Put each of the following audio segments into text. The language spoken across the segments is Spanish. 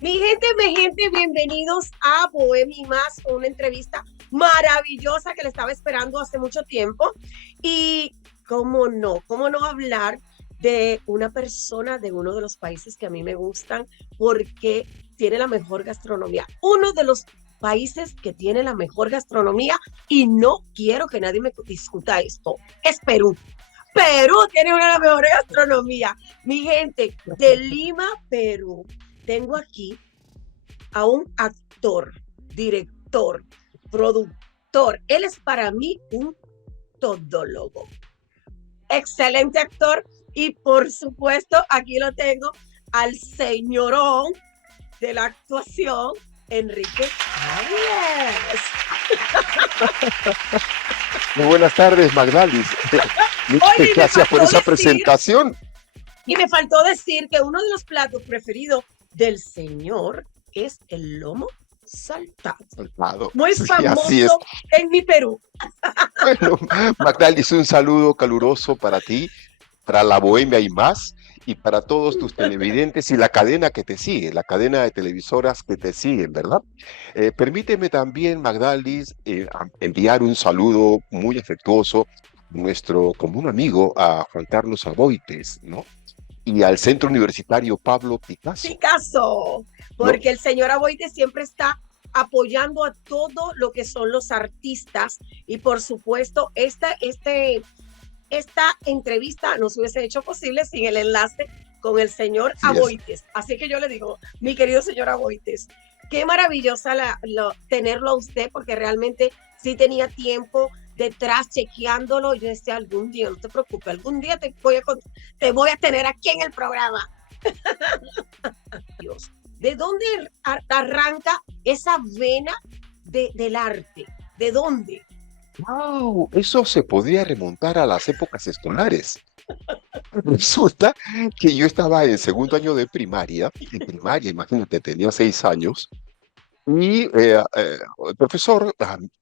Mi gente, bienvenidos a Bohemia y Más, una entrevista maravillosa que le estaba esperando hace mucho tiempo. Y cómo no hablar de una persona de uno de los países que a mí me gustan porque tiene la mejor gastronomía. Uno de los países que tiene la mejor gastronomía y no quiero que nadie me discuta esto, es Perú. Perú tiene una de las mejores gastronomía. Mi gente, de Lima, Perú, tengo aquí a un actor, director, productor. Él es para mí un todólogo. Excelente actor y por supuesto aquí lo tengo al señorón de la actuación, Enrique Arias. Muy buenas tardes, Magdalis. Oye, Gracias por esa presentación. Y me faltó decir que uno de los platos preferidos del señor es el lomo saltado. Muy Sí, así es. famoso en mi Perú. Bueno, Magdalis, un saludo caluroso para ti, para la Bohemia y Más, y para todos tus televidentes y la cadena que te sigue, la cadena de televisoras que te siguen, ¿verdad? Permíteme también, Magdalis, enviar un saludo muy afectuoso a nuestro común amigo, a Juan Carlos Aboites, ¿no? Y al Centro Universitario Pablo Picasso, Picasso, ¿no? porque el señor Aboite siempre está apoyando a todo lo que son los artistas y por supuesto esta entrevista no se hubiese hecho posible sin el enlace con el señor Así es. Aboites. Así que yo le digo, mi querido señor Aboites, qué maravillosa tenerlo a usted, porque realmente sí tenía tiempo detrás chequeándolo. Yo decía, algún día, no te preocupes, algún día te voy a tener aquí en el programa. Dios, ¿de dónde arranca esa vena del arte? ¿De dónde? Wow, eso se podría remontar a las épocas escolares. Resulta que yo estaba en segundo año de primaria, imagínate, tenía 6 años, y el profesor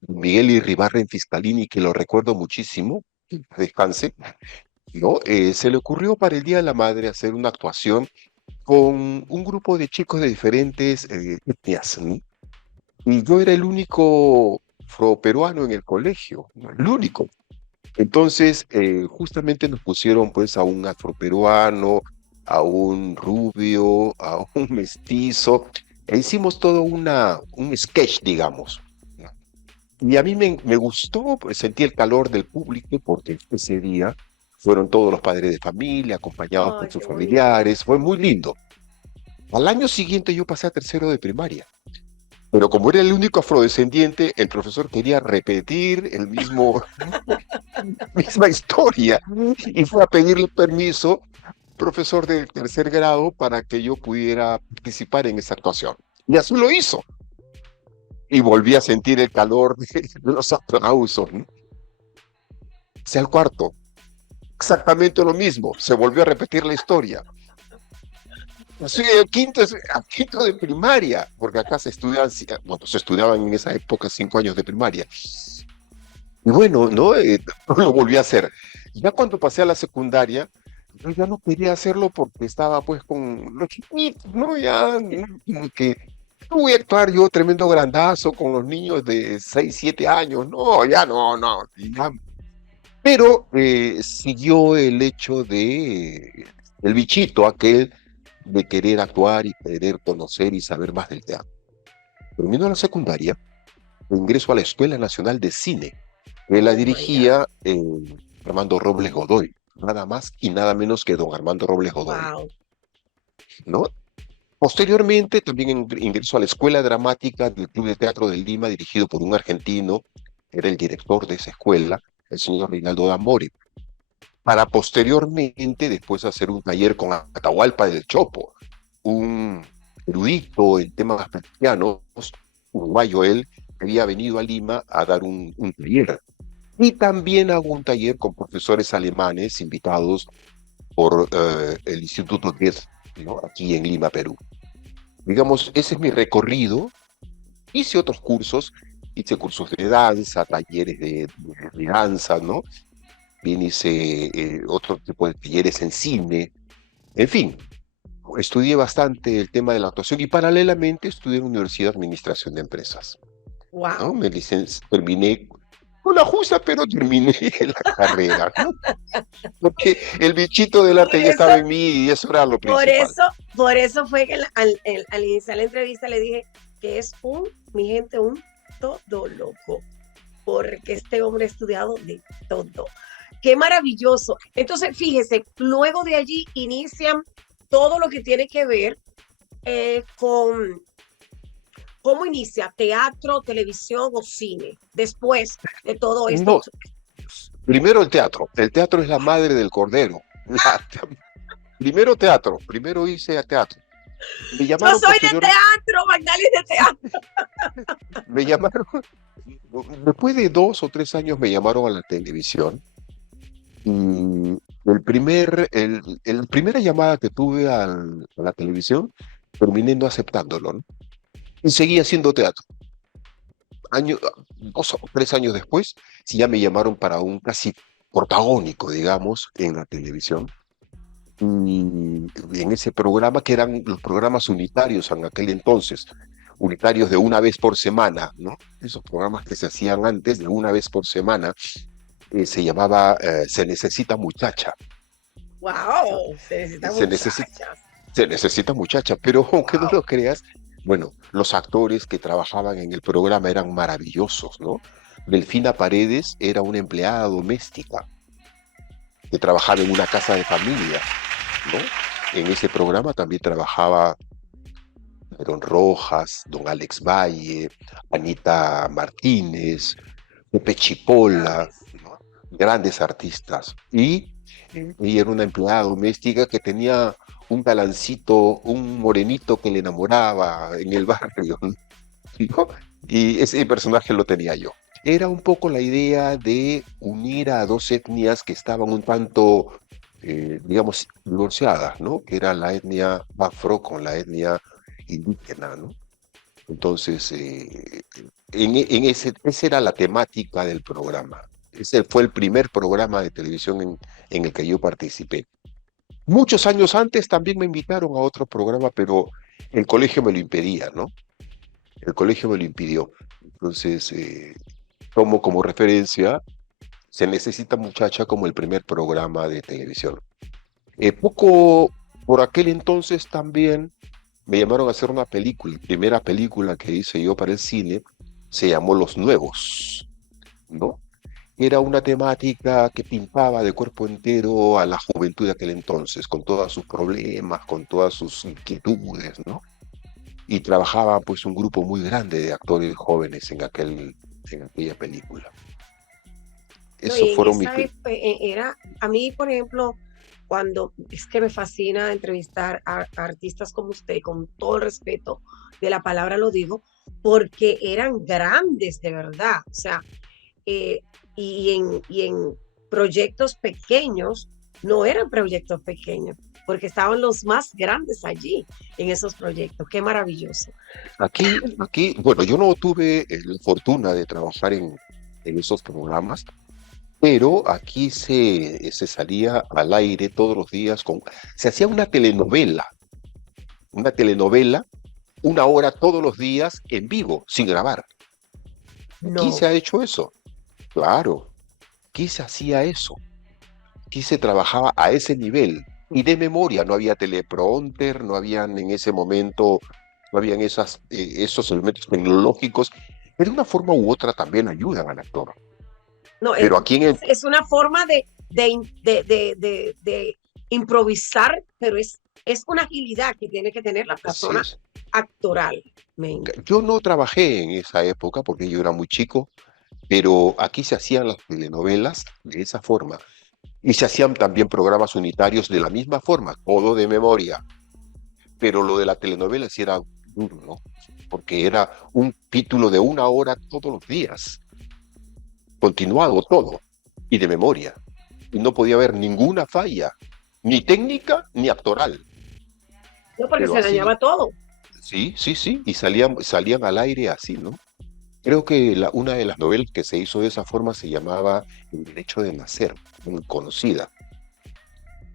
Miguel Irribarren Fiscalini, que lo recuerdo muchísimo, que descanse, ¿no? Se le ocurrió para el Día de la Madre hacer una actuación con un grupo de chicos de diferentes etnias, ¿no? Y yo era el único afroperuano en el colegio, ¿no? El único. Entonces, justamente nos pusieron pues a un afroperuano, a un rubio, a un mestizo, e hicimos todo un sketch, digamos, ¿no? Y a mí me gustó, pues sentí el calor del público porque ese día fueron todos los padres de familia, acompañados Ay, por sus qué bonito. familiares, fue muy lindo. Al año siguiente yo pasé a tercero de primaria. Pero como era el único afrodescendiente, el profesor quería repetir misma historia y fue a pedirle permiso, profesor del tercer grado, para que yo pudiera participar en esa actuación. Y así lo hizo. Y volví a sentir el calor de los aplausos, ¿no? Sea el cuarto, exactamente lo mismo, se volvió a repetir la historia. Sí, a quinto de primaria, porque acá bueno, se estudiaban en esa época 5 años de primaria. Y bueno, ¿no? Lo volví a hacer. Ya cuando pasé a la secundaria, yo ya no quería hacerlo porque estaba pues con los chiquitos, ¿no? Ya, ¿no? Como que no voy a actuar yo tremendo grandazo con los niños de 6 7 años. No, ya no, no. Ya. Pero siguió el hecho de el bichito aquel de querer actuar y querer conocer y saber más del teatro. Terminó la secundaria, ingreso a la Escuela Nacional de Cine, que la Oh my God. dirigía Armando Robles Godoy, nada más y nada menos que don Armando Robles Godoy, Wow. ¿no? Posteriormente también ingresó a la Escuela Dramática del Club de Teatro de Lima, dirigido por un argentino, era el director de esa escuela, el señor Reinaldo D'Amore, para posteriormente después hacer un taller con Atahualpa del Chopo, un erudito en temas cristianos, uruguayo él, que había venido a Lima a dar un taller. Y también hago un taller con profesores alemanes invitados por el Instituto Goethe, ¿no? Aquí en Lima, Perú. Digamos, ese es mi recorrido. Hice cursos de danza, talleres de danza, ¿no? Bien hice otro tipo de talleres en cine, en fin. estudié bastante el tema de la actuación y paralelamente estudié en la Universidad de Administración de Empresas, ¿no? Wow. Terminé con la justa, pero terminé la carrera, ¿no? Porque el bichito del Por arte ya eso, estaba en mí y eso era lo por principal. eso, por eso fue que al iniciar la entrevista le dije que es mi gente, un todo loco, porque este hombre ha estudiado de todo. Qué maravilloso. Entonces, fíjese, luego de allí inician todo lo que tiene que ver con cómo inicia teatro, televisión o cine después de todo esto. No, primero el teatro es la madre del cordero. La- primero teatro, primero hice a teatro. Me Yo llamaron soy de posterior, teatro, Magdalena de teatro. me llamaron, después de 2 o 3 años me llamaron a la televisión. Y el primera llamada que tuve a la televisión, terminé no aceptándolo, ¿no? Y seguí haciendo teatro. Año, 2 o 3 años después, sí ya me llamaron para un casi protagónico, digamos, en la televisión. Y en ese programa, que eran los programas unitarios en aquel entonces, unitarios de una vez por semana, ¿no? Esos programas que se hacían antes de una vez por semana, se llamaba Se Necesita Muchacha. ¿No? Wow, se necesitan Se necesita, muchachas. se necesita muchacha, pero aunque no Wow. lo creas, bueno, los actores que trabajaban en el programa eran maravillosos, ¿no? Delfina Paredes era una empleada doméstica que trabajaba en una casa de familia, ¿no? En ese programa también trabajaba Don Rojas, Don Alex Valle, Anita Martínez, Pepe Chipola, Grandes. ¿no? Grandes artistas. Y era una empleada doméstica que tenía un galancito, un morenito que le enamoraba en el barrio, ¿no? Y ese personaje lo tenía yo. Era un poco la idea de unir a dos etnias que estaban un tanto, digamos, divorciadas, ¿no? Que era la etnia afro con la etnia indígena, ¿no? Entonces, esa era la temática del programa. Ese fue el primer programa de televisión en el que yo participé. Muchos años antes también me invitaron a otro programa, pero el colegio me lo impedía, ¿no? El colegio me lo impidió. Entonces, tomo como referencia Se Necesita Muchacha como el primer programa de televisión. Poco por aquel entonces también me llamaron a hacer una película. La primera película que hice yo para el cine se llamó Los Nuevos, ¿no? Era una temática que pintaba de cuerpo entero a la juventud de aquel entonces, con todos sus problemas, con todas sus inquietudes, ¿no? Y trabajaba pues un grupo muy grande de actores jóvenes en aquella película. No, Esos y en fueron mis... esa era, a mí, por ejemplo, cuando es que me fascina entrevistar a artistas como usted, con todo el respeto de la palabra lo digo, porque eran grandes de verdad. O sea, eh, y en proyectos pequeños, no eran proyectos pequeños, porque estaban los más grandes allí en esos proyectos. Qué maravilloso. Bueno, yo no tuve la fortuna de trabajar en esos programas, pero aquí se salía al aire todos los días se hacía una telenovela, 1 hora todos los días en vivo, sin grabar. Aquí se No, ha hecho eso, claro, aquí se hacía eso, aquí se trabajaba a ese nivel y de memoria, no había teleprompter, no habían en ese momento, no habían esos elementos tecnológicos, que de una forma u otra también ayudan al actor. no, Pero aquí en el, es una forma de improvisar, pero es una agilidad que tiene que tener la así persona es. actoral. Yo no trabajé en esa época porque yo era muy chico, pero aquí se hacían las telenovelas de esa forma y se hacían también programas unitarios de la misma forma, todo de memoria, pero lo de la telenovela sí era duro, ¿no? Porque era un título de 1 hora todos los días, continuado todo y de memoria. Y no podía haber ninguna falla, ni técnica ni actoral, No, porque pero se así, dañaba todo. sí, sí, sí, y salían al aire así, ¿no? Creo que una de las novelas que se hizo de esa forma se llamaba El Derecho de Nacer, muy conocida.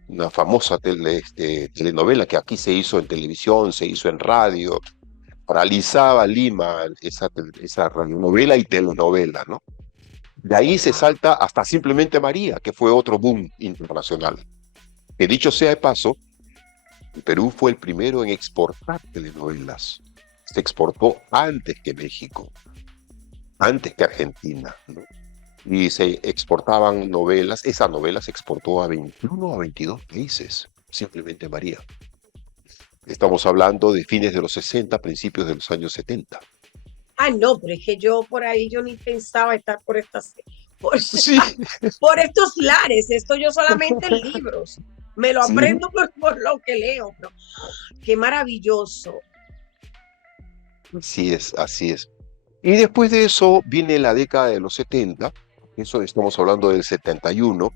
una famosa telenovela que aquí se hizo en televisión, se hizo en radio, paralizaba Lima esa radionovela y telenovela, ¿no? De ahí se salta hasta Simplemente María, que fue otro boom internacional. Que dicho sea de paso, Perú fue el primero en exportar telenovelas. Se exportó antes que México, antes que Argentina, ¿no? Y se exportaban novelas, esa novela se exportó a 21 o a 22 países, Simplemente María. Estamos hablando de fines de los 60, principios de los años 70. Ah, no, pero es que yo por ahí yo ni pensaba estar por, Sí, por estos lares. Esto yo solamente en libros. Me lo sí, aprendo por lo que leo. Pero qué maravilloso. así es, así es. Y después de eso viene la década de los 70, eso estamos hablando del 71,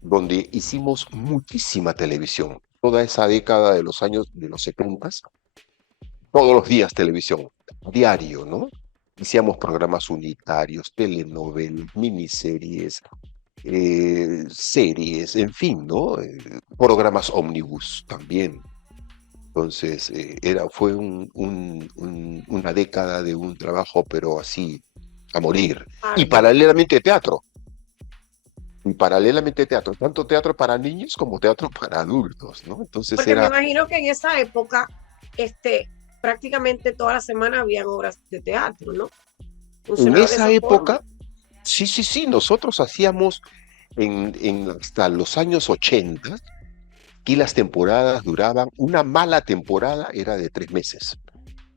donde hicimos muchísima televisión. Toda esa década de los años de los 70, todos los días televisión, diario, ¿no? Hacíamos programas unitarios, telenovelas, miniseries, series, en fin, ¿no? Programas ómnibus también. Entonces, fue una década de un trabajo, pero así, a morir. Y Arduo. paralelamente teatro. Y paralelamente teatro. Tanto teatro para niños como teatro para adultos, ¿no? Entonces Porque me era, imagino que en esa época, prácticamente toda la semana habían obras de teatro, ¿no? en Funcionaba de esa esa forma. época, sí, sí, sí, nosotros hacíamos hasta los años 80, y las temporadas duraban, una mala temporada era de 3 meses,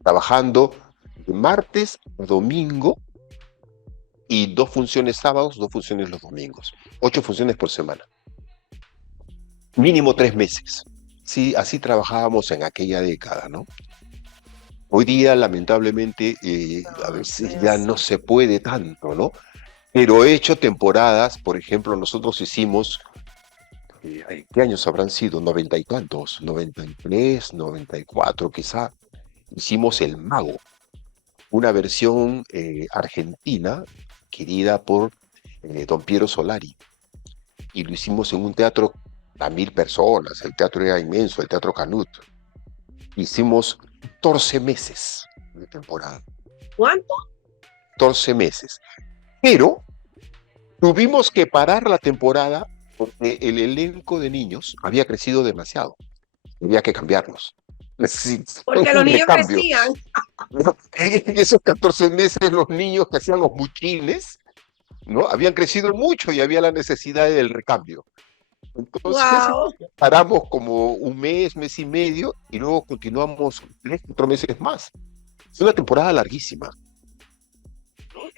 trabajando de martes a domingo y 2 funciones sábados, 2 funciones los domingos, 8 funciones por semana, mínimo 3 meses. Sí, así trabajábamos en aquella década, ¿no? Hoy día, lamentablemente, a No, no veces es ya así. no se puede tanto, ¿no? Pero he hecho temporadas, por ejemplo, nosotros hicimos, ¿qué años habrán sido? 90 y tantos, 93, 94 quizá. Hicimos El Mago, una versión argentina querida por don Piero Solari. Y lo hicimos en un teatro a 1000 personas, el teatro era inmenso, el Teatro Canut. Hicimos 14 meses de temporada, ¿Cuánto? 14 meses. Pero tuvimos que parar la temporada porque el elenco de niños había crecido demasiado. Había que cambiarlos. Necesitaban Porque los un niños recambio. crecían. En esos 14 meses los niños que hacían los buchines, ¿no? Habían crecido mucho y había la necesidad del recambio. Entonces Wow. paramos como un mes, mes y medio y luego continuamos 3, 4 meses más. Es una temporada larguísima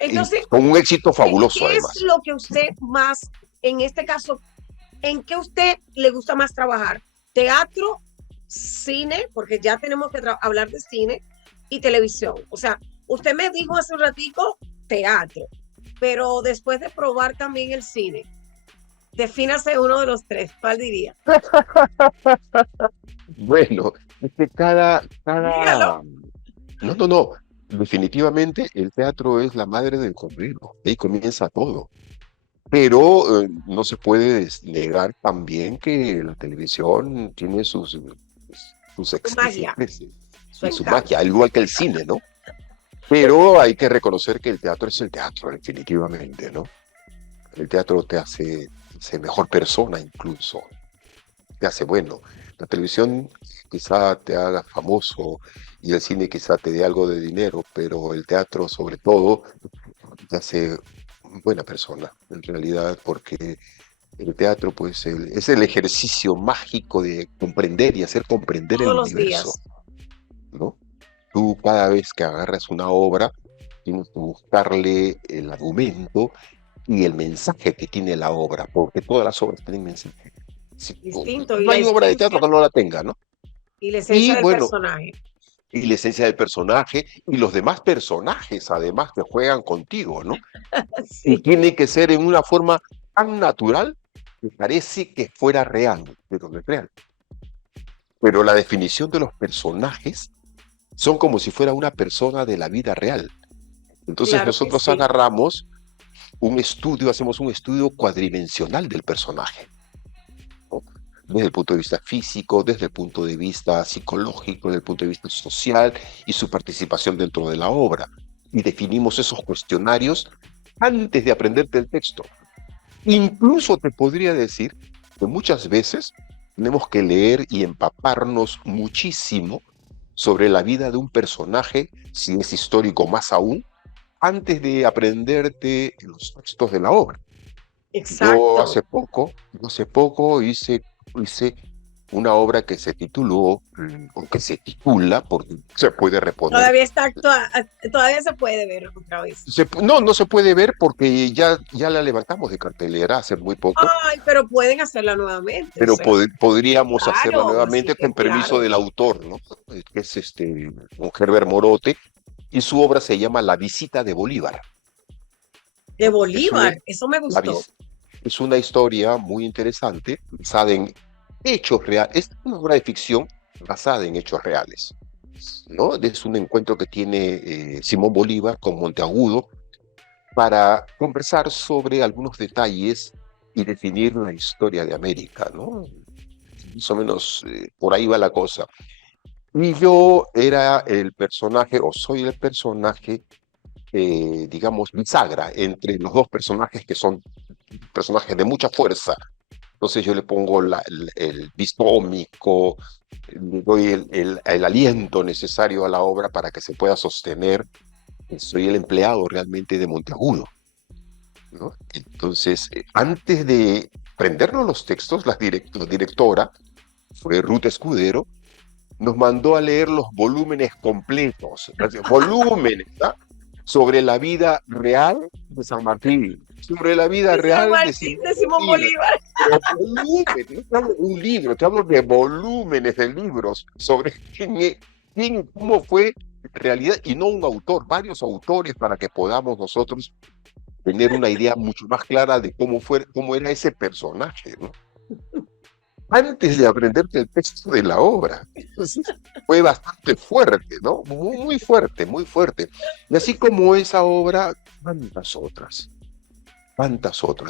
y Entonces, con un éxito ¿qué, fabuloso qué es además. lo que usted más, en este caso, en qué usted le gusta más trabajar? ¿Teatro, cine? Porque ya tenemos que hablar de cine y televisión. O sea, usted me dijo hace un ratico teatro, pero después de probar también el cine, defínase uno de los tres. ¿Cuál diría? Bueno, es que Dígalo. no, no, no. Definitivamente el teatro es la madre del cordero. Ahí comienza todo. Pero no se puede negar también que la televisión tiene sus Su magia, exquisiteces su y su magia, encanto. al igual que el cine, ¿no? Pero hay que reconocer que el teatro es el teatro, definitivamente, ¿no? El teatro te hace mejor persona incluso, te hace bueno. La televisión quizá te haga famoso y el cine quizá te dé algo de dinero, pero el teatro sobre todo te hace buena persona, en realidad, porque el teatro pues es el ejercicio mágico de comprender y hacer comprender el Todos los universo, días. ¿no? Tú cada vez que agarras una obra, tienes que buscarle el argumento y el mensaje que tiene la obra, porque todas las obras tienen mensaje. Distinto. No hay obra de teatro que no la tenga, ¿no? Y la esencia Y del bueno, personaje. y la esencia del personaje y los demás personajes, además, que juegan contigo, ¿no? Y Sí, tiene que ser en una forma tan natural que parece que fuera real, pero no es real. Pero la definición de los personajes son como si fuera una persona de la vida real. Entonces claro que nosotros sí. agarramos un estudio, hacemos un estudio cuadridimensional del personaje, ¿no? desde el punto de vista físico, desde el punto de vista psicológico, desde el punto de vista social y su participación dentro de la obra. Y definimos esos cuestionarios antes de aprenderte el texto. Incluso te podría decir que muchas veces tenemos que leer y empaparnos muchísimo sobre la vida de un personaje, si es histórico más aún, antes de aprenderte los textos de la obra. Yo Exacto. hace poco hice una obra que se tituló, o que se titula, porque se puede reponer. Todavía todavía se puede ver otra vez. No, no se puede ver porque ya la levantamos de cartelera hace muy poco, Ay, pero pueden hacerla nuevamente, o pero sea, podríamos hacerla claro, así nuevamente que con permiso claro. del autor, ¿no? Que es don Herbert Morote, y su obra se llama La visita de Bolívar, De ¿no? Es una, Bolívar, eso me la gustó. vis- es una historia muy interesante, basada en hechos reales. Es una obra de ficción basada en hechos reales, ¿no? Es un encuentro que tiene Simón Bolívar con Monteagudo para conversar sobre algunos detalles y definir la historia de América, ¿no? Más o menos por ahí va la cosa. Y yo era el personaje, o soy el personaje, digamos, bisagra entre los dos personajes que son personajes de mucha fuerza. Entonces yo le pongo el vis cómico, le doy el aliento necesario a la obra para que se pueda sostener. Soy el empleado realmente de Monteagudo, ¿no? Entonces, antes de prendernos los textos, la directora fue Ruth Escudero, nos mandó a leer los volúmenes completos, volúmenes, ¿ah? Sobre la vida real de San Martín, sobre la vida De San real de Martín, Simón de Simón Bolívar. Bolívar. Pero volúmenes, no te hablo de un libro, te hablo de volúmenes de libros sobre cómo fue en realidad, y no un autor, varios autores para que podamos nosotros tener una idea mucho más clara de cómo era ese personaje, ¿no? Antes de aprenderte el texto de la obra. Entonces, fue bastante fuerte, ¿no? Muy, muy fuerte, muy fuerte. Y así como esa obra, tantas otras,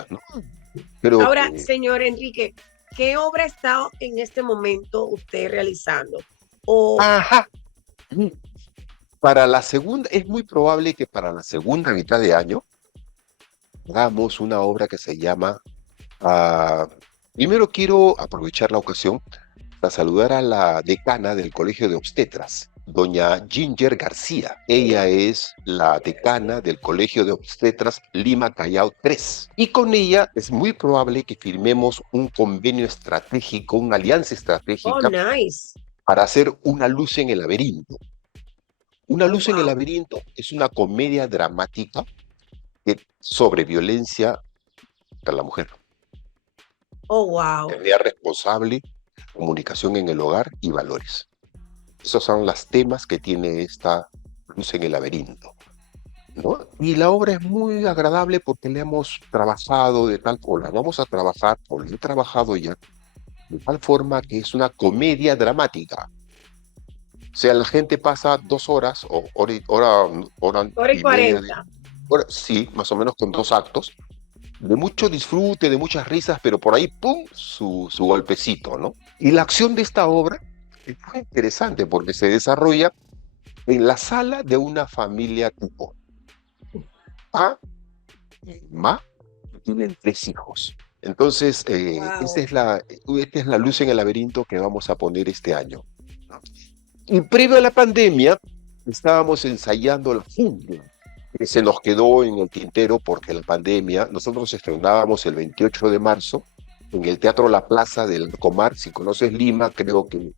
¿no? Creo Ahora, que, señor Enrique, ¿qué obra está en este momento usted realizando? O, ajá, mm, para la segunda, es muy probable que para la segunda mitad de año hagamos una obra que se llama, ah, primero quiero aprovechar la ocasión para saludar a la decana del Colegio de Obstetras, doña Ginger García. Ella es la decana del Colegio de Obstetras Lima Callao 3. Y con ella es muy probable que firmemos un convenio estratégico, una alianza oh, estratégica nice. para hacer Una luz en el laberinto. Una Oh, luz en el wow. laberinto es una comedia dramática sobre violencia contra la mujer, Oh, wow. maternidad responsable, comunicación en el hogar y valores. Esos son los temas que tiene esta Luz en el laberinto, ¿no? Y la obra es muy agradable porque le hemos trabajado de tal, o la vamos a trabajar, o la he trabajado ya, de tal forma que es una comedia dramática. O sea, la gente pasa 2 horas, o hora Hora y y media, 40. sí, más o menos con 2 actos, de mucho disfrute, de muchas risas, pero por ahí, ¡pum!, su golpecito, ¿no? Y la acción de esta obra es muy interesante porque se desarrolla en la sala de una familia tipo A y Ma, que tienen 3 hijos. Entonces, Wow. esta es la luz en el laberinto que vamos a poner este año, ¿no? Y previo a la pandemia, estábamos ensayando La Jungla, que se nos quedó en el tintero porque la pandemia, nosotros estrenábamos el 28 de marzo en el Teatro La Plaza del Comar. Si conoces Lima, creo que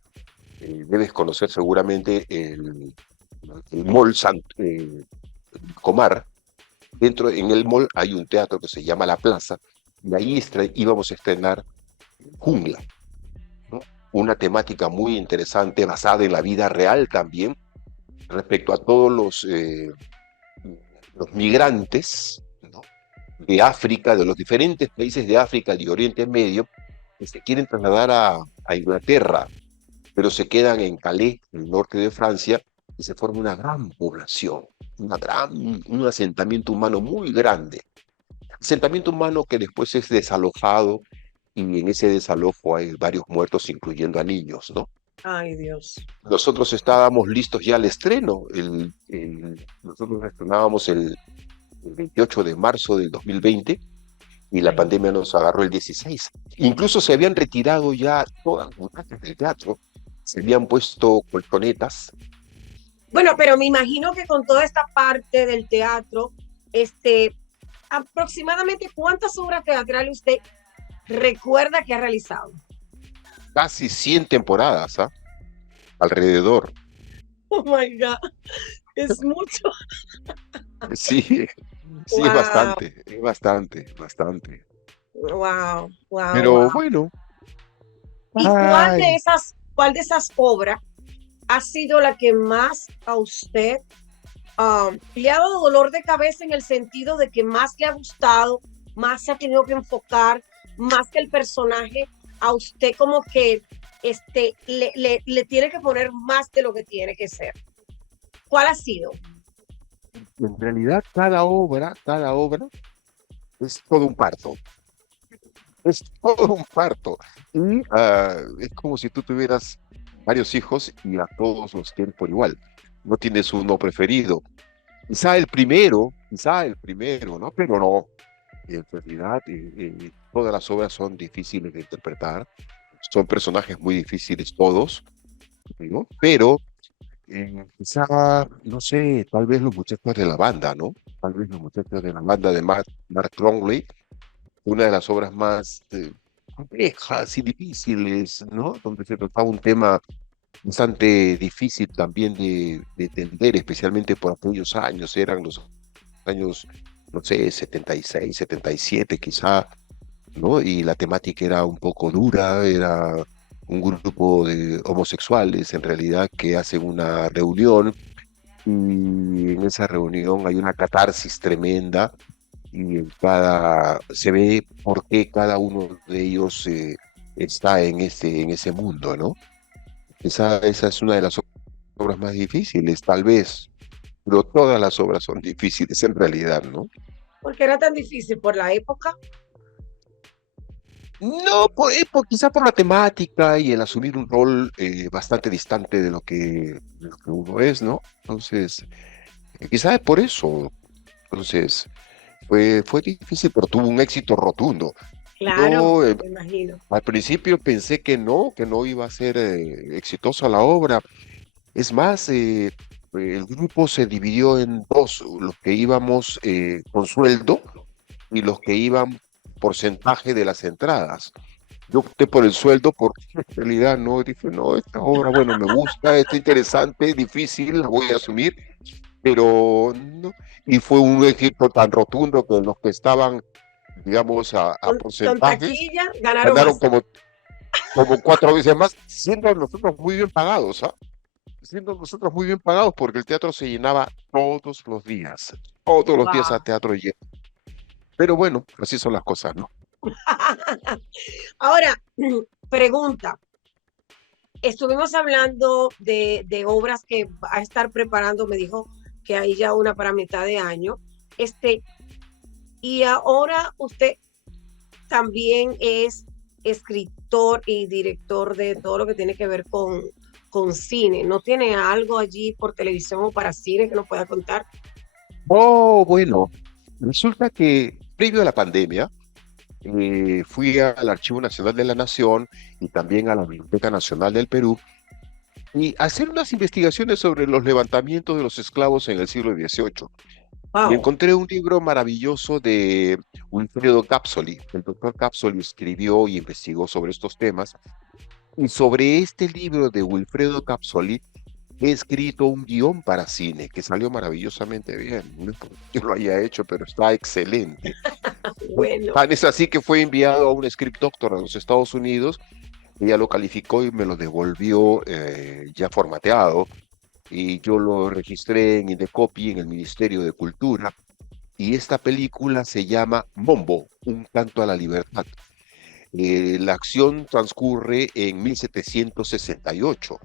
debes conocer seguramente el Mall Comar. En el mall hay un teatro que se llama La Plaza, y ahí íbamos a estrenar Jungla, ¿no? Una temática muy interesante basada en la vida real también, respecto a todos los migrantes, ¿no?, de África, de los diferentes países de África y Oriente Medio, que se quieren trasladar a Inglaterra, pero se quedan en Calais, en el norte de Francia, y se forma una gran población, un asentamiento humano muy grande. Asentamiento humano que después es desalojado y en ese desalojo hay varios muertos, incluyendo a niños, ¿no? Ay, Dios. Nosotros estábamos listos ya al estreno. Nosotros estrenábamos el 28 de marzo del 2020 y la Ay. pandemia nos agarró el 16. Incluso se habían retirado ya todas las butacas del teatro, se habían puesto colchonetas. Bueno, pero me imagino que con toda esta parte del teatro, aproximadamente cuántas obras teatrales usted recuerda que ha realizado. Casi 100 temporadas, ¿ah? Alrededor. Oh my God, es mucho. Sí, sí, Wow, es bastante, bastante. wow, wow, Pero wow. bueno, ¿Y ay, cuál de esas obras ha sido la que más a usted le ha dado dolor de cabeza en el sentido de que más le ha gustado, más se ha tenido que enfocar, más que el personaje, a usted como que le tiene que poner más de lo que tiene que ser? ¿Cuál ha sido? en realidad cada obra es todo un parto. Es todo un parto. Y es como si tú tuvieras varios hijos y a todos los quieres por igual. No tienes uno preferido. Quizá el primero, ¿no? Pero no. En realidad, todas las obras son difíciles de interpretar. Son personajes muy difíciles todos, ¿no? Pero quizá, no sé, tal vez los muchachos de la banda, ¿no? Tal vez los muchachos de la banda de Mark Trongley, una de las obras más complejas y difíciles, ¿no? Donde se trataba un tema bastante difícil también de entender, especialmente por aquellos años, eran los años, no sé, 76, 77 quizá, ¿no? Y la temática era un poco dura, era un grupo de homosexuales en realidad que hacen una reunión y en esa reunión hay una catarsis tremenda y se ve por qué cada uno de ellos está en ese mundo, ¿no? Esa es una de las obras más difíciles, tal vez, pero todas las obras son difíciles en realidad, ¿no? Porque era tan difícil por la época. No, quizá por la temática y el asumir un rol bastante distante de lo que uno es, ¿no? Entonces, quizá es por eso. Entonces, fue difícil, pero tuvo un éxito rotundo. Claro, Yo me imagino. al principio pensé que no iba a ser exitosa la obra. Es más, el grupo se dividió en dos, los que íbamos con sueldo y los que iban porcentaje de las entradas. Yo opté por el sueldo porque en realidad no, dije, no, esta obra, bueno, me gusta, está interesante, difícil, la voy a asumir, pero no. Y fue un éxito tan rotundo que los que estaban, digamos, a Con porcentajes, taquilla ganaron ganaron más. como cuatro veces más, siendo nosotros muy bien pagados, ¿ah? Siendo nosotros muy bien pagados porque el teatro se llenaba todos los días a Wow. teatro lleno. Pero bueno, así son las cosas, ¿no? Ahora, pregunta. Estuvimos hablando de obras que va a estar preparando, me dijo que hay ya una para mitad de año. Y ahora usted también es escritor y director de todo lo que tiene que ver con cine. ¿No tiene algo allí por televisión o para cine que nos pueda contar? Oh, bueno, resulta que previo a la pandemia, fui al Archivo Nacional de la Nación y también a la Biblioteca Nacional del Perú y hacer unas investigaciones sobre los levantamientos de los esclavos en el siglo XVIII. Y Wow. encontré un libro maravilloso de Wilfredo Capsoli. El doctor Capsoli escribió y investigó sobre estos temas. Y sobre este libro de Wilfredo Capsoli he escrito un guión para cine que salió maravillosamente bien. No es porque yo lo haya hecho, pero está excelente. Bueno, Tan es así que fue enviado a un script doctor a los Estados Unidos. Ella lo calificó y me lo devolvió ya formateado. Y yo lo registré en Indecopy, en el Ministerio de Cultura. Y esta película se llama Mombo, un canto a la libertad. La acción transcurre en 1768,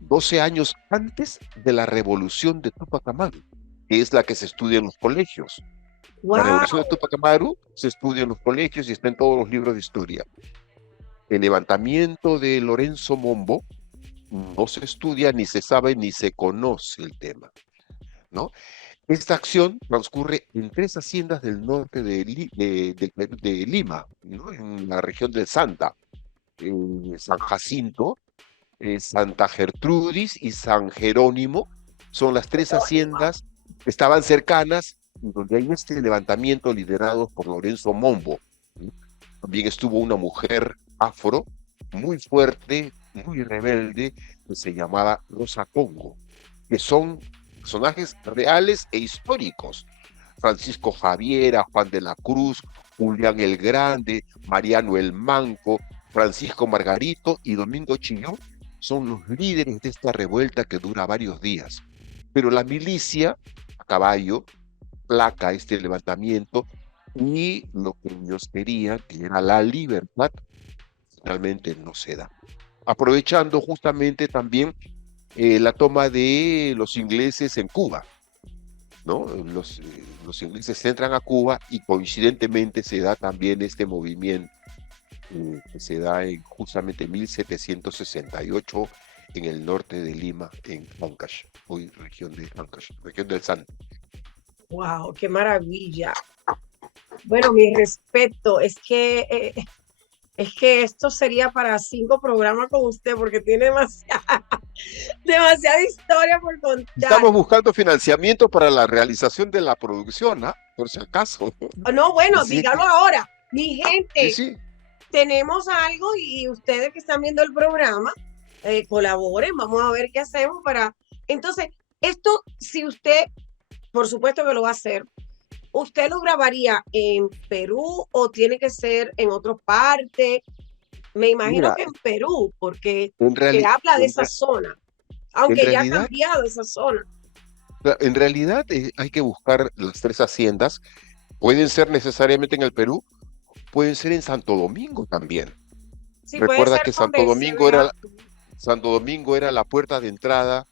12 años antes de la revolución de Tupac Amaru, que es la que se estudia en los colegios. La revolución de Wow. Tupac Amaru se estudia en los colegios y está en todos los libros de historia. El levantamiento de Lorenzo Mombo no se estudia, ni se sabe, ni se conoce el tema, ¿no? Esta acción transcurre en tres haciendas del norte de Lima, ¿no? En la región del Santa, San Jacinto, Santa Gertrudis y San Jerónimo. Son las tres haciendas que estaban cercanas y donde hay este levantamiento liderado por Lorenzo Mombo. También estuvo una mujer afro muy fuerte, muy rebelde, que se llamaba Rosa Congo, que son personajes reales e históricos. Francisco Javiera, Juan de la Cruz, Julián el Grande, Mariano el Manco, Francisco Margarito y Domingo Chillón son los líderes de esta revuelta que dura varios días. Pero la milicia, a caballo, placa este levantamiento y lo que ellos querían, que era la libertad, finalmente no se da. Aprovechando justamente también la toma de los ingleses en Cuba, ¿no? Los ingleses entran a Cuba y coincidentemente se da también este movimiento que se da en justamente 1768 en el norte de Lima, en Ancash, hoy región de Ancash, región del Santo. Wow, qué maravilla. Bueno, mi respeto, es que esto sería para 5 programas con usted porque tiene demasiada, demasiada historia por contar. Estamos buscando financiamiento para la realización de la producción, ¿ah? Por si acaso. No, bueno, Así dígalo que, ahora. Mi sí, gente, sí. tenemos algo y ustedes que están viendo el programa, colaboren, vamos a ver qué hacemos para... Entonces, esto, si usted, por supuesto que lo va a hacer, ¿usted lo grabaría en Perú o tiene que ser en otra parte? Me imagino Mira, que en Perú, porque en, se reali habla de en, esa re zona, en aunque ya ha realidad, cambiado esa zona. en realidad hay que buscar las tres haciendas. Pueden ser necesariamente en el Perú, pueden ser en Santo Domingo también. Sí, puede Recuerda ser que donde se vea. Santo Domingo era la puerta de entrada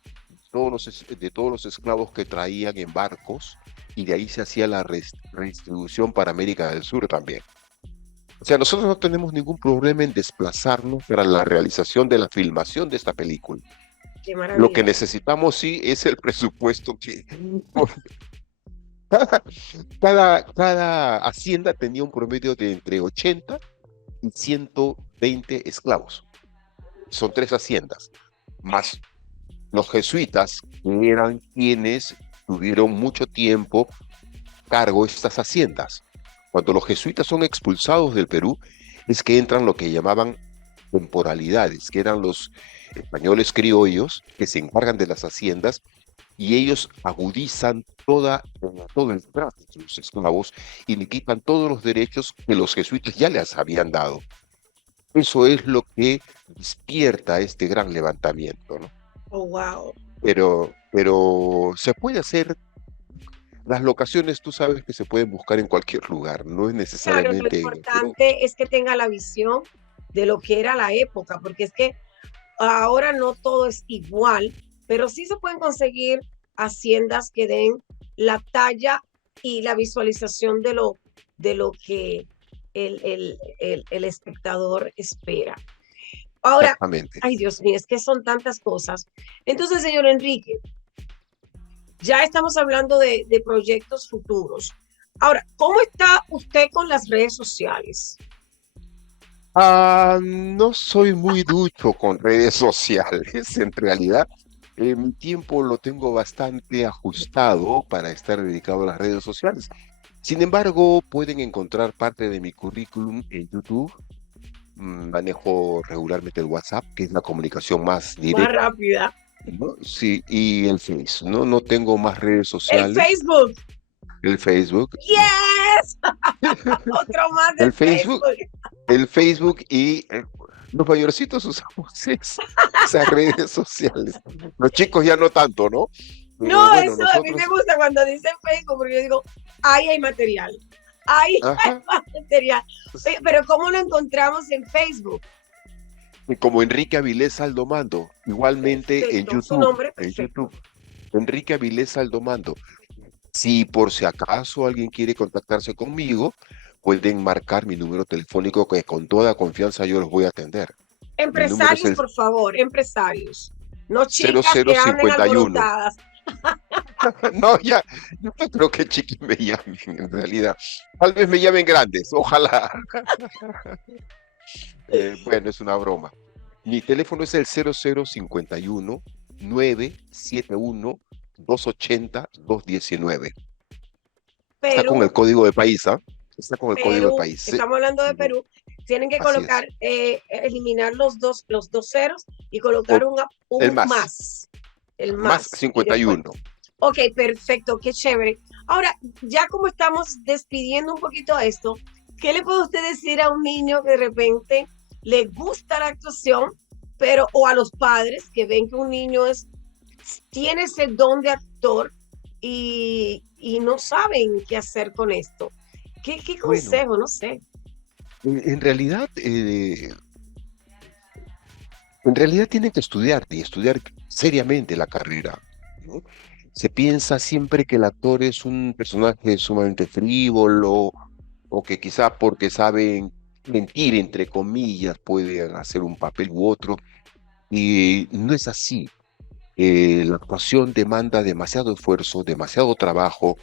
de todos los esclavos que traían en barcos y de ahí se hacía la redistribución para América del Sur también. O sea, nosotros no tenemos ningún problema en desplazarnos para la realización de la filmación de esta película. Qué Lo que maravilla. necesitamos sí es el presupuesto que cada, cada hacienda tenía un promedio de entre 80 y 120 esclavos. Son tres haciendas, más los jesuitas, que eran quienes tuvieron mucho tiempo cargo de estas haciendas. Cuando los jesuitas son expulsados del Perú, es que entran lo que llamaban temporalidades, que eran los españoles criollos que se encargan de las haciendas y ellos agudizan todo el tráfico de los esclavos y le quitan todos los derechos que los jesuitas ya les habían dado. Eso es lo que despierta este gran levantamiento, ¿no? Oh, wow. Pero se puede hacer, las locaciones tú sabes que se pueden buscar en cualquier lugar, no es Claro, lo necesariamente en el Perú. importante es que tenga la visión de lo que era la época, porque es que ahora no todo es igual, pero sí se pueden conseguir haciendas que den la talla y la visualización de lo que el espectador espera. Ahora, Exactamente. ay Dios mío, es que son tantas cosas. Entonces, señor Enrique, ya estamos hablando de proyectos futuros. Ahora, ¿cómo está usted con las redes sociales? No soy muy ducho con redes sociales, en realidad. Mi tiempo lo tengo bastante ajustado para estar dedicado a las redes sociales. Sin embargo, pueden encontrar parte de mi currículum en YouTube. Manejo regularmente el WhatsApp, que es la comunicación más Más directa, rápida. ¿no? Sí, y el Face, ¿no? No tengo más redes El sociales. Facebook. El Facebook, ¿no? Yes. Otro más del El Facebook, Facebook. el Facebook y los mayorcitos usamos esas redes sociales. Los chicos ya no tanto, ¿no? Pero No, bueno, eso a mí me nosotros, gusta cuando dicen Facebook, porque yo digo, ahí hay material. Ahí hay ajá, material. Oye, pero ¿cómo lo encontramos en Facebook? y como Enrique Avilés Saldomando, igualmente Perfecto, su nombre En perfecto. YouTube, Enrique Avilés Saldomando. Si por si acaso alguien quiere contactarse conmigo, pueden marcar mi número telefónico que con toda confianza yo los voy a atender. Mi número es Empresarios, el por favor, empresarios. No chicas que anden 0051. alborotadas. No, ya, yo no creo que chiquis me llamen en realidad. Tal vez me llamen grandes, ojalá. Bueno, es una broma. Mi teléfono es el 0051 971 280 219. Está con Perú, el código de país, ¿ah? Está con el código de Perú, país. Sí. estamos hablando de Ujú. Perú. Tienen que Así es. colocar, eliminar los dos ceros y O colocar el un más, más, el más más. Y después, 51. ok, perfecto, qué chévere. Ahora, ya como estamos despidiendo un poquito esto, ¿qué le puede usted decir a un niño que de repente le gusta la actuación, pero, o a los padres que ven que un niño tiene ese don de actor y no saben qué hacer con esto? ¿Qué Bueno, consejo? No sé. en realidad, en realidad tienen que estudiar y estudiar seriamente la carrera, ¿no? Se piensa siempre que el actor es un personaje sumamente frívolo o que quizá porque saben mentir, entre comillas, pueden hacer un papel u otro. Y no es así. La actuación demanda demasiado esfuerzo, demasiado trabajo.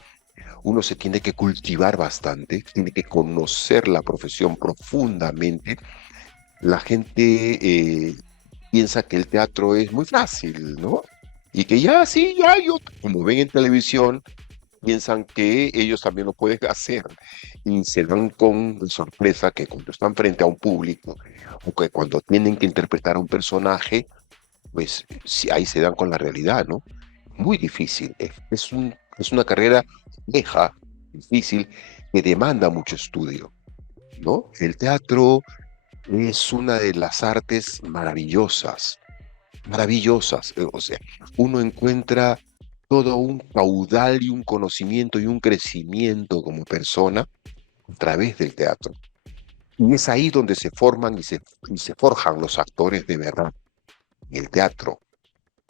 Uno se tiene que cultivar bastante, tiene que conocer la profesión profundamente. La gente piensa que el teatro es muy fácil, ¿no? Y que ya, sí, ya, yo, como ven en televisión, piensan que ellos también lo pueden hacer y se dan con la sorpresa que cuando están frente a un público o que cuando tienen que interpretar a un personaje, pues sí, ahí se dan con la realidad, ¿no? Muy difícil. Es una carrera vieja, difícil, que demanda mucho estudio, ¿no? El teatro es una de las artes maravillosas, maravillosas. O sea, uno encuentra todo un caudal y un conocimiento y un crecimiento como persona a través del teatro. Y es ahí donde se forman y se forjan los actores de verdad, en el teatro.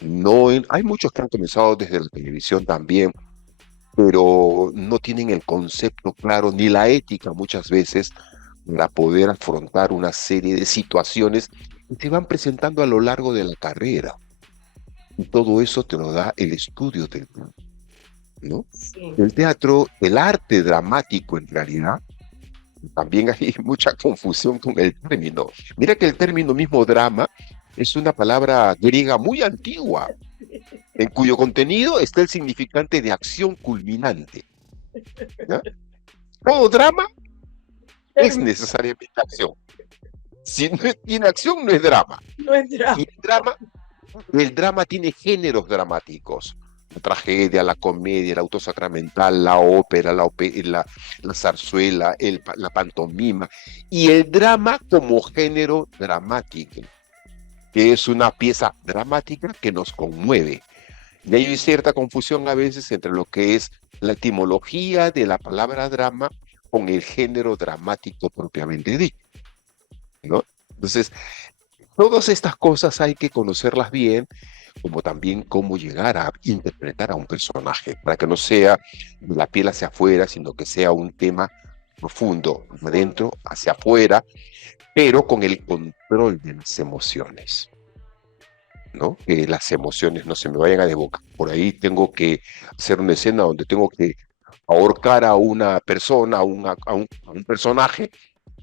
No, hay muchos que han comenzado desde la televisión también, pero no tienen el concepto claro ni la ética muchas veces para poder afrontar una serie de situaciones que se van presentando a lo largo de la carrera. Y todo eso te lo da el estudio del teatro, ¿no? Sí. El teatro, el arte dramático en realidad, también hay mucha confusión con el término. Mira que el término mismo drama es una palabra griega muy antigua, en cuyo contenido está el significante de acción culminante, ¿ya? Todo drama es necesariamente acción. Si no tiene acción, no es drama. No entra. Y el drama tiene géneros dramáticos. La tragedia, la comedia, el auto sacramental, la ópera, la zarzuela, la pantomima. Y el drama como género dramático, que es una pieza dramática que nos conmueve. Y hay cierta confusión a veces entre lo que es la etimología de la palabra drama con el género dramático propiamente dicho, ¿no? Entonces, todas estas cosas hay que conocerlas bien, como también cómo llegar a interpretar a un personaje, para que no sea de la piel hacia afuera, sino que sea un tema profundo, de adentro hacia afuera, pero con el control de las emociones, ¿no? Que las emociones no se me vayan a desbocar. Por ahí tengo que hacer una escena donde tengo que ahorcar a una persona, a un personaje,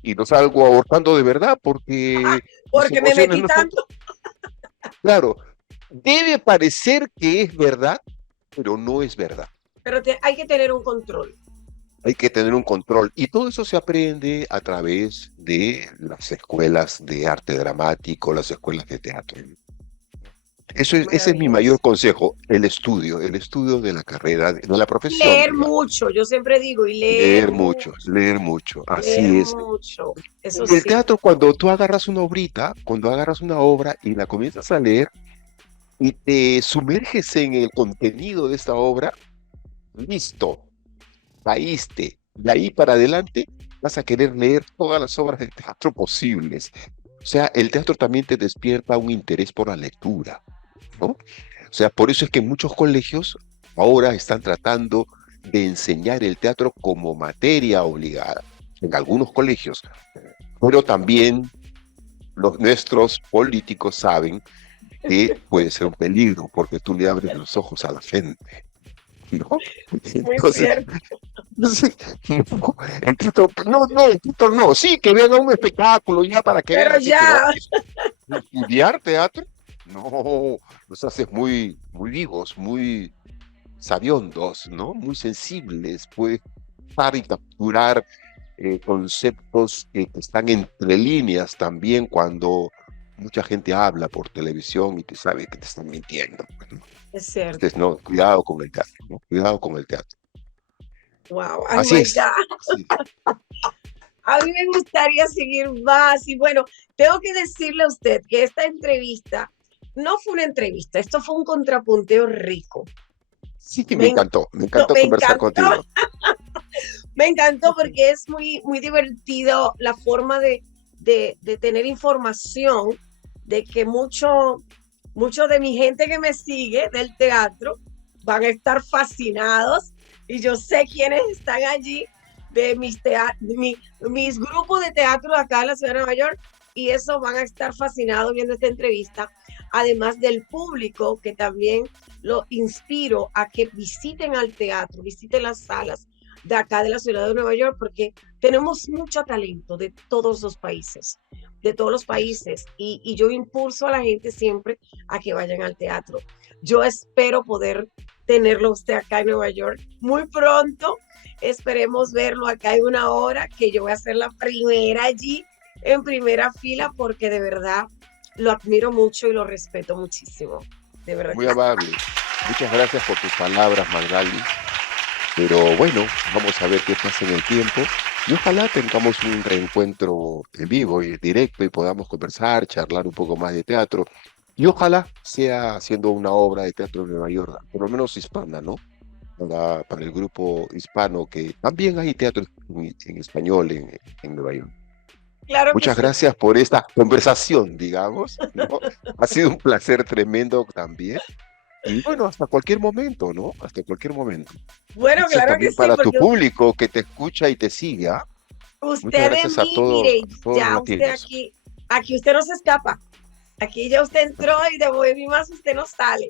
y no salgo ahorcando de verdad porque mis Porque me emociones metí no están... tanto. Claro, debe parecer que es verdad, pero no es verdad. Pero hay que tener un control. Hay que tener un control. Y todo eso se aprende a través de las escuelas de arte dramático, las escuelas de teatro. Ese es mi mayor Maravilloso. consejo, el estudio de la carrera, de la profesión, Leer digamos. mucho, yo siempre digo, y Leer mucho, leer así es. mucho, eso El sí. teatro, cuando tú agarras una obrita, cuando agarras una obra y la comienzas a leer y te sumerges en el contenido de esta obra, listo, caíste. De ahí para adelante vas a querer leer todas las obras de teatro posibles. O sea, el teatro también te despierta un interés por la lectura, ¿no? O sea, por eso es que muchos colegios ahora están tratando de enseñar el teatro como materia obligada en algunos colegios, pero también nuestros políticos saben que puede ser un peligro porque tú le abres los ojos a la gente, ¿no? Muy Entonces, cierto. entonces, no, el teatro no, sí, que vean a un espectáculo ya para que vean Pero así, pero ya, estudiar teatro, no, los haces muy, muy vivos, muy sabiondos, ¿no? Muy sensibles, puedes y capturar conceptos que están entre líneas también cuando mucha gente habla por televisión y te sabe que te están mintiendo, pues, ¿no? es cierto. Entonces, no, cuidado con el teatro, ¿no? Cuidado con el teatro. Wow, oh Así my es. God. Sí. A mí me gustaría seguir más. Y bueno, tengo que decirle a usted que esta entrevista no fue una entrevista, esto fue un contrapunteo rico. Sí, Me me encantó, encantó me conversar encantó, contigo. me encantó porque es muy, muy divertido la forma de tener información, de que mucho de mi gente que me sigue del teatro van a estar fascinados y yo sé quiénes están allí de mis grupos de teatro acá en la ciudad de Nueva York y eso van a estar fascinados viendo esta entrevista, además del público que también lo inspiro a que visiten al teatro, visiten las salas de acá de la ciudad de Nueva York porque tenemos mucho talento de todos los países y yo impulso a la gente siempre a que vayan al teatro. Yo espero poder tenerlo usted acá en Nueva York muy pronto. Esperemos verlo acá en una hora, que yo voy a ser la primera allí en primera fila porque de verdad lo admiro mucho y lo respeto muchísimo. De verdad Muy que sí. amable. Muchas gracias por tus palabras, Magali. Pero bueno, vamos a ver qué pasa en el tiempo. Y ojalá tengamos un reencuentro en vivo y directo y podamos conversar, charlar un poco más de teatro. Y ojalá sea haciendo una obra de teatro en Nueva York, por lo menos hispana, ¿no? Para el grupo hispano, que también hay teatro en español en Nueva York. Claro que Muchas sí. gracias por esta conversación, digamos, ¿no? Ha sido un placer tremendo también. Y bueno, hasta cualquier momento, ¿no? Hasta cualquier momento. Bueno, Gracias claro que también sí, para tu porque público que te escucha y te sigue, ¿ah? Muchas usted de gracias mí, mire, a todos los ya usted latinos. aquí usted no se escapa. Aquí ya usted entró y de Bohemia Más usted no sale.